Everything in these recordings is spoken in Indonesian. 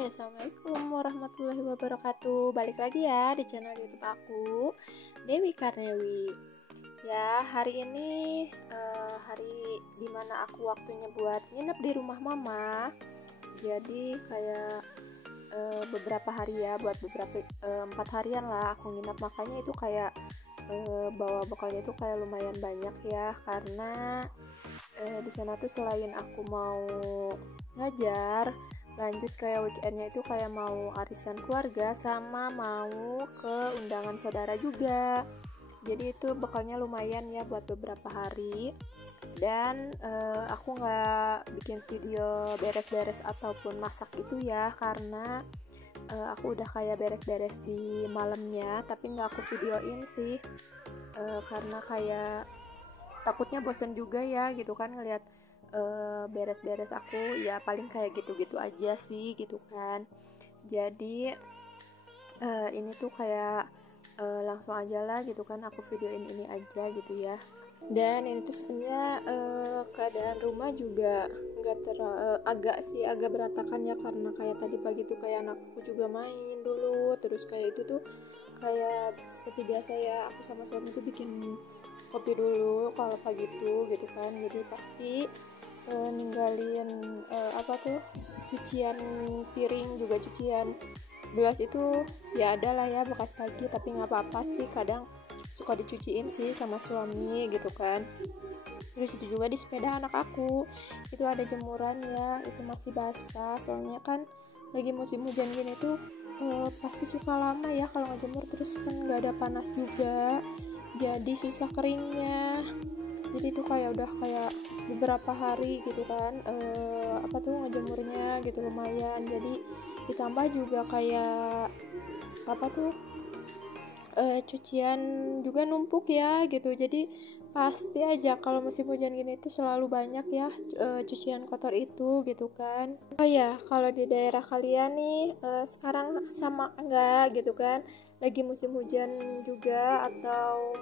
Hai, assalamualaikum warahmatullahi wabarakatuh. Balik lagi ya di channel YouTube aku, Dewi Karnewi. Ya, hari ini hari dimana aku waktunya buat nginep di rumah mama. Jadi kayak beberapa hari ya, buat beberapa 4 harian lah aku nginep. Makanya itu kayak bawa bekalnya itu kayak lumayan banyak ya, karena di sana tuh selain aku mau ngajar, lanjut kayak weekendnya itu kayak mau arisan keluarga sama mau ke undangan saudara juga. Jadi itu bekalnya lumayan ya buat beberapa hari. Dan aku nggak bikin video beres-beres ataupun masak itu ya, karena aku udah kayak beres-beres di malamnya, tapi nggak aku videoin sih, karena kayak takutnya bosen juga ya gitu kan ngelihat beres-beres aku, ya paling kayak gitu-gitu aja sih gitu kan. Jadi ini tuh kayak langsung aja lah gitu kan, aku videoin ini aja gitu ya. Dan ini tuh sebenarnya keadaan rumah juga nggak agak berantakan ya, karena kayak tadi pagi tuh kayak anakku juga main dulu, terus kayak itu tuh kayak seperti biasa ya, aku sama suami tuh bikin kopi dulu kalau pagi tuh gitu kan. Jadi pasti ninggalin cucian piring juga, cucian gelas itu ya ada lah ya bekas pagi, tapi nggak apa-apa sih, kadang suka dicuciin sih sama suami gitu kan. Terus itu juga di sepeda anak aku itu ada jemuran ya, itu masih basah, soalnya kan lagi musim hujan gini tuh pasti suka lama ya kalau ngejemur, terus kan nggak ada panas juga, jadi susah keringnya. Jadi itu kayak udah kayak beberapa hari gitu kan ngejemurnya gitu lumayan. Jadi ditambah juga kayak cucian juga numpuk ya gitu. Jadi pasti aja kalau musim hujan gini tuh selalu banyak ya cucian kotor itu gitu kan. Oh ya, kalau di daerah kalian nih sekarang sama enggak gitu kan, lagi musim hujan juga atau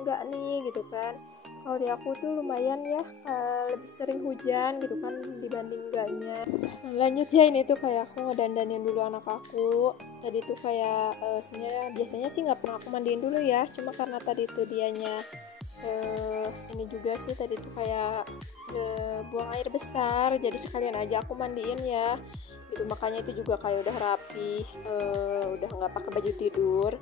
enggak nih gitu kan. Kalau di aku tuh lumayan ya, lebih sering hujan gitu kan dibanding enggaknya. Lanjut ya, ini tuh kayak aku ngedandanin dulu anak aku. Tadi tuh kayak sebenarnya biasanya sih nggak pernah aku mandiin dulu ya, cuma karena tadi tuh dianya ini juga sih, tadi tuh kayak buang air besar, jadi sekalian aja aku mandiin ya gitu. Makanya itu juga kayak udah rapi, udah nggak pakai baju tidur.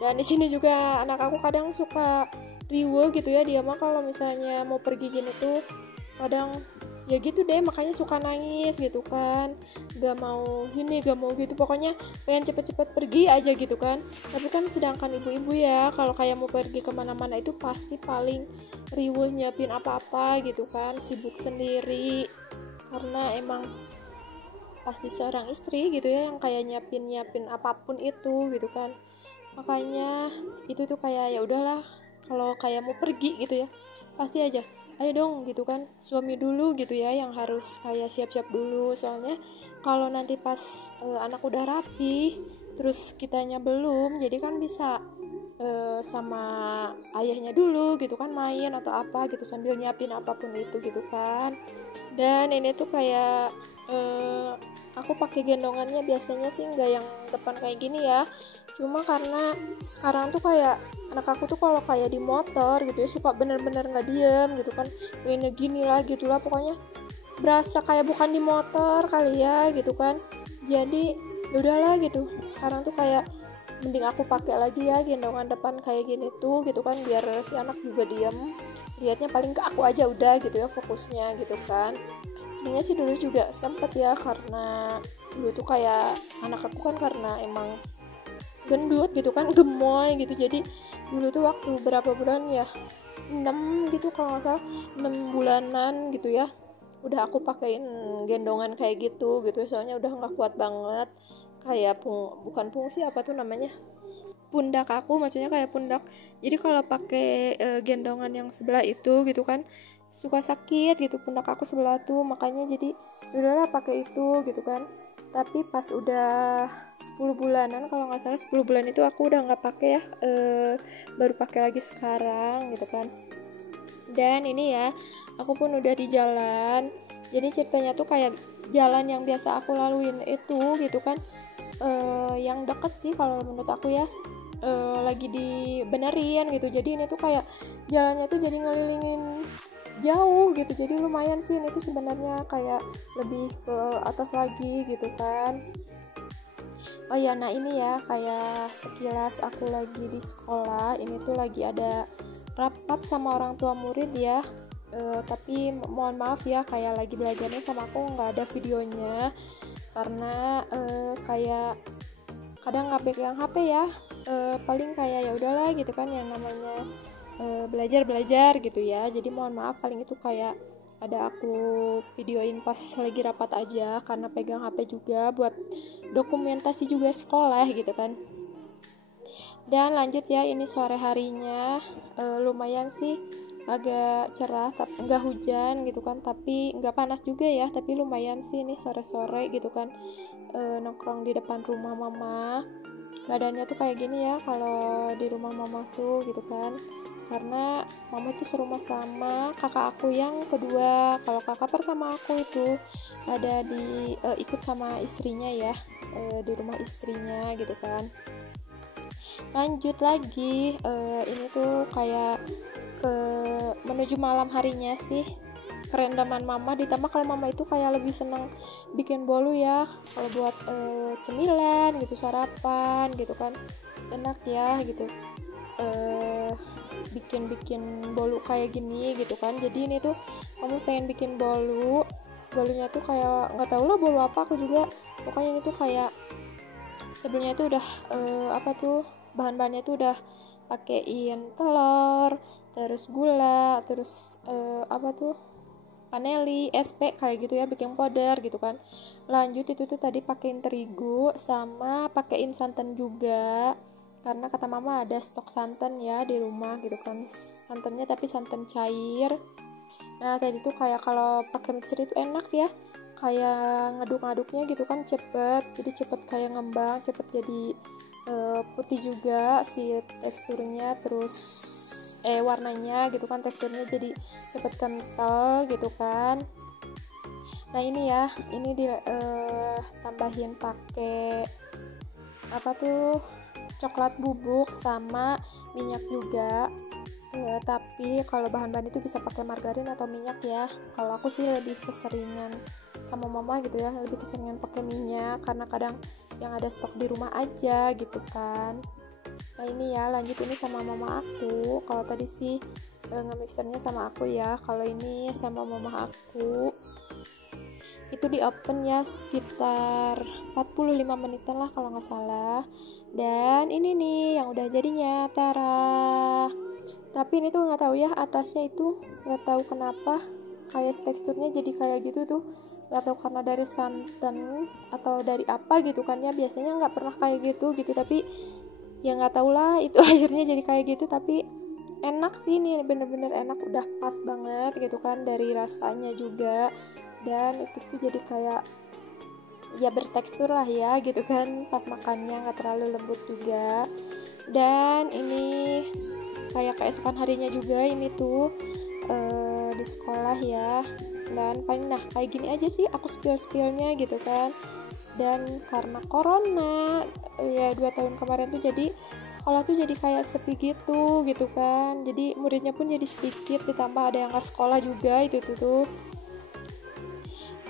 Dan di sini juga anak aku kadang suka riwe gitu ya, dia mah kalau misalnya mau pergi gini tuh kadang ya gitu deh, makanya suka nangis gitu kan, gak mau gini gak mau gitu, pokoknya pengen cepet-cepet pergi aja gitu kan. Tapi kan sedangkan ibu-ibu ya kalau kayak mau pergi kemana-mana itu pasti paling riweh nyiapin apa-apa gitu kan, sibuk sendiri, karena emang pasti seorang istri gitu ya yang kayak nyiapin apapun itu gitu kan. Makanya itu tuh kayak ya udahlah, kalau kayak mau pergi gitu ya pasti aja ayo dong gitu kan, suami dulu gitu ya yang harus kayak siap-siap dulu. Soalnya kalau nanti pas anak udah rapi terus kitanya belum, jadi kan bisa sama ayahnya dulu gitu kan main atau apa gitu sambil nyiapin apapun itu gitu kan. Dan ini tuh kayak aku pakai gendongannya biasanya sih nggak yang depan kayak gini ya, cuma karena sekarang tuh kayak anak aku tuh kalau kayak di motor gitu ya suka bener-bener nggak diem gitu kan, ini gini lah gitulah, pokoknya berasa kayak bukan di motor kali ya gitu kan. Jadi udahlah gitu, sekarang tuh kayak mending aku pakai lagi ya gendongan depan kayak gini tuh gitu kan, biar si anak juga diem, lihatnya paling ke aku aja udah gitu ya fokusnya gitu kan. Sebenarnya sih dulu juga sempet ya, karena dulu tuh kayak anak aku kan karena emang gendut gitu kan, gemoy gitu, jadi dulu tuh waktu berapa bulan ya, 6 gitu kalau nggak salah, 6 bulanan gitu ya udah aku pakein gendongan kayak gitu soalnya udah nggak kuat banget, kayak bukan fungsi apa tuh namanya, pundak aku maksudnya kayak pundak. Jadi kalau pakai gendongan yang sebelah itu gitu kan suka sakit gitu pundak aku sebelah tuh, makanya jadi udahlah pakai itu gitu kan. Tapi pas udah 10 bulanan kalau nggak salah, 10 bulan itu aku udah nggak pakai ya, baru pakai lagi sekarang gitu kan. Dan ini ya aku pun udah di jalan, jadi ceritanya tuh kayak jalan yang biasa aku laluin itu gitu kan, yang deket sih kalau menurut aku ya, lagi dibenerin gitu. Jadi ini tuh kayak jalannya tuh jadi ngelilingin jauh gitu, jadi lumayan sih ini tuh sebenarnya kayak lebih ke atas lagi gitu kan. Oh ya, nah ini ya kayak sekilas aku lagi di sekolah, ini tuh lagi ada rapat sama orang tua murid ya. Tapi mohon maaf ya, kayak lagi belajarnya sama aku nggak ada videonya karena kayak kadang nggak pegang HP ya. Paling kayak ya udahlah gitu kan, yang namanya belajar gitu ya. Jadi mohon maaf, paling itu kayak ada aku videoin pas lagi rapat aja karena pegang HP juga buat dokumentasi juga sekolah gitu kan. Dan lanjut ya, ini sore harinya lumayan sih agak cerah, tapi nggak hujan gitu kan, tapi nggak panas juga ya, tapi lumayan sih ini sore-sore gitu kan. Nongkrong di depan rumah mama, keadaannya tuh kayak gini ya kalau di rumah mama tuh gitu kan, karena mama tuh serumah sama kakak aku yang kedua. Kalau kakak pertama aku itu ada ikut sama istrinya ya, di rumah istrinya gitu kan. Lanjut lagi, ini tuh kayak ke menuju malam harinya sih, kerendaman mama. Ditambah kalau mama itu kayak lebih seneng bikin bolu ya, kalau buat cemilan gitu, sarapan gitu kan, enak ya gitu, bikin bolu kayak gini gitu kan. Jadi ini tuh kamu pengen bikin bolunya tuh kayak nggak tahu lah bolu apa, aku juga pokoknya ini tuh kayak sebelumnya itu udah apa tuh, bahan-bahannya tuh udah pakein telur, terus gula, terus apa tuh, vanili, SP kayak gitu ya, baking powder gitu kan. Lanjut itu tuh tadi pakein terigu sama pakein santan juga, karena kata mama ada stok santan ya di rumah gitu kan, santannya tapi santan cair. Nah tadi tuh kayak kalau pakai mixer itu enak ya, kayak ngaduk-ngaduknya gitu kan cepet, jadi cepet kayak ngembang, cepet jadi putih juga si teksturnya, terus warnanya gitu kan, teksturnya jadi cepet kental gitu kan. Nah ini ya, ini tambahin pakai apa tuh, coklat bubuk sama minyak juga. Tapi kalau bahan-bahan itu bisa pakai margarin atau minyak ya. Kalau aku sih lebih keseringan sama mama gitu ya, lebih keseringan pakai minyak karena kadang yang ada stok di rumah aja gitu kan. Nah ini ya, lanjut ini sama mama aku. Kalau tadi sih nge-mixernya sama aku ya, kalau ini sama mama aku. Itu di open ya sekitar 45 menitan lah kalau nggak salah. Dan ini nih yang udah jadinya, tara. Tapi ini tuh nggak tahu ya, atasnya itu nggak tahu kenapa kayak teksturnya jadi kayak gitu tuh, nggak tahu karena dari santan atau dari apa gitu kan ya, biasanya nggak pernah kayak gitu, tapi ya nggak tahu lah itu akhirnya jadi kayak gitu. Tapi enak sih, ini bener-bener enak, udah pas banget gitu kan dari rasanya juga, dan itu tuh jadi kayak ya bertekstur lah ya gitu kan, pas makannya nggak terlalu lembut juga. Dan ini kayak keesokan harinya juga ini tuh di sekolah ya. Dan paling nah kayak gini aja sih aku spill-spillnya gitu kan. Dan karena corona ya 2 tahun kemarin tuh, jadi sekolah tuh jadi kayak sepi gitu kan, jadi muridnya pun jadi sedikit, ditambah ada yang nggak sekolah juga itu tuh.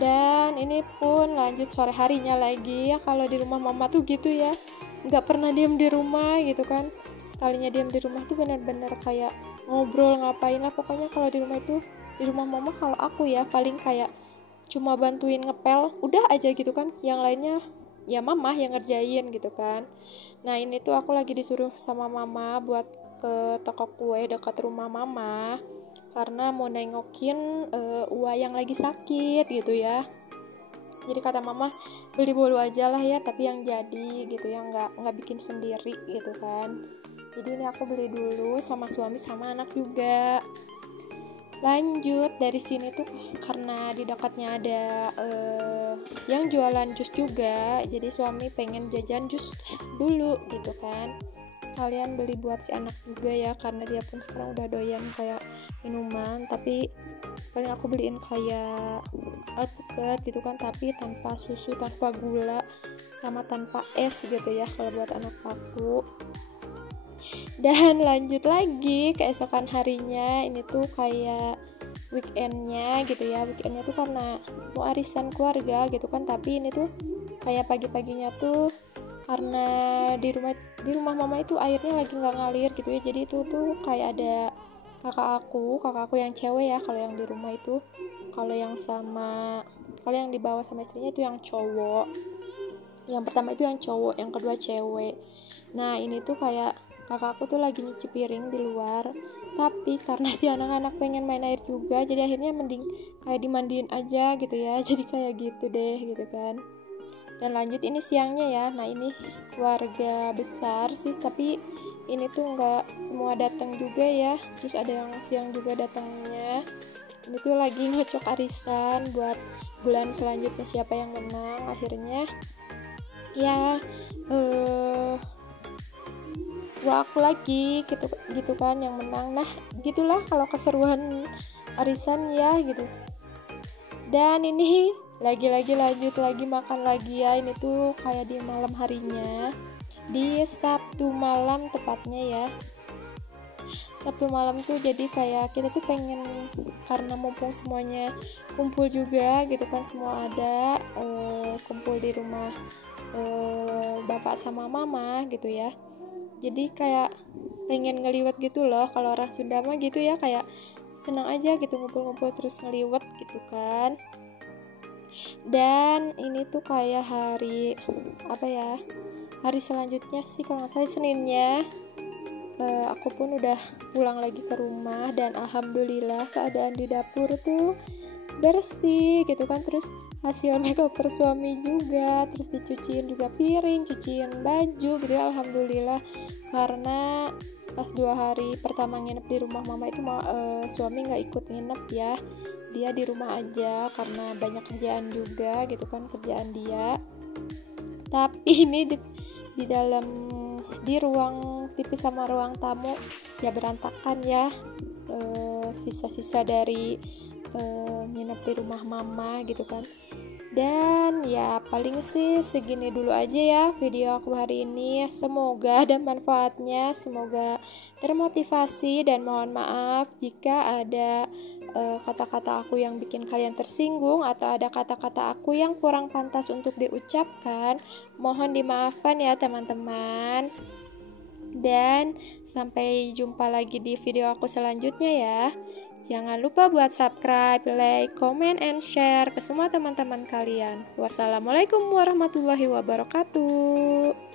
Dan ini pun lanjut sore harinya lagi ya, kalau di rumah mama tuh gitu ya, nggak pernah diem di rumah gitu kan. Sekalinya diem di rumah tuh bener-bener kayak ngobrol ngapain lah pokoknya. Kalau di rumah itu, di rumah mama kalau aku ya paling kayak cuma bantuin ngepel udah aja gitu kan, yang lainnya ya mama yang ngerjain gitu kan. Nah ini tuh aku lagi disuruh sama mama buat ke toko kue dekat rumah mama karena mau nengokin Ua yang lagi sakit gitu ya. Jadi kata mama beli bolu aja lah ya, tapi yang jadi gitu ya, nggak bikin sendiri gitu kan. Jadi ini aku beli dulu sama suami sama anak juga. Lanjut dari sini tuh karena di dekatnya ada yang jualan jus juga, jadi suami pengen jajan jus dulu gitu kan, sekalian beli buat si anak juga ya, karena dia pun sekarang udah doyan kayak minuman. Tapi paling aku beliin kayak alpukat gitu kan, tapi tanpa susu, tanpa gula, sama tanpa es gitu ya kalau buat anak aku. Dan lanjut lagi keesokan harinya, ini tuh kayak weekendnya gitu ya. Weekendnya tuh karena mau arisan keluarga gitu kan, tapi ini tuh kayak pagi-paginya tuh karena di rumah mama itu airnya lagi nggak ngalir gitu ya, jadi itu tuh kayak ada kakak aku yang cewek ya kalau yang di rumah itu. Kalau yang dibawa sama istrinya itu yang cowok. Yang pertama itu yang cowok, yang kedua cewek. Nah ini tuh kayak kakakku tuh lagi nyuci piring di luar, tapi karena si anak-anak pengen main air juga, jadi akhirnya mending kayak dimandiin aja gitu ya. Jadi kayak gitu deh gitu kan. Dan lanjut ini siangnya ya. Nah ini keluarga besar sih, tapi ini tuh nggak semua datang juga ya, terus ada yang siang juga datangnya. Ini tuh lagi ngocok arisan buat bulan selanjutnya siapa yang menang. Akhirnya ya aku lagi gitu kan yang menang. Nah gitulah kalau keseruan arisan ya gitu. Dan ini lagi-lagi lanjut lagi makan lagi ya. Ini tuh kayak di malam harinya, di Sabtu malam tepatnya ya. Sabtu malam tuh jadi kayak kita tuh pengen, karena mumpung semuanya kumpul juga gitu kan, semua ada kumpul di rumah bapak sama mama gitu ya. Jadi kayak pengen ngeliwet gitu loh, kalau orang Sunda mah gitu ya, kayak senang aja gitu ngumpul-ngumpul terus ngeliwet gitu kan. Dan ini tuh kayak hari hari selanjutnya sih kalau nggak salah Seninnya, aku pun udah pulang lagi ke rumah, dan alhamdulillah keadaan di dapur tuh bersih gitu kan. Terus hasil makeover suami juga, terus dicuciin juga piring, cuciin baju gitu ya, alhamdulillah. Karena pas 2 hari pertama nginep di rumah mama itu suami nggak ikut nginep ya, dia di rumah aja karena banyak kerjaan juga gitu kan, kerjaan dia. Tapi ini di dalam, di ruang TV sama ruang tamu ya berantakan ya, sisa-sisa dari nginep di rumah mama gitu kan. Dan ya paling sih segini dulu aja ya video aku hari ini. Semoga ada manfaatnya, semoga termotivasi, dan mohon maaf jika ada kata-kata aku yang bikin kalian tersinggung, atau ada kata-kata aku yang kurang pantas untuk diucapkan. Mohon dimaafkan ya teman-teman. Dan sampai jumpa lagi di video aku selanjutnya ya. Jangan lupa buat subscribe, like, comment, and share ke semua teman-teman kalian. Wassalamualaikum warahmatullahi wabarakatuh.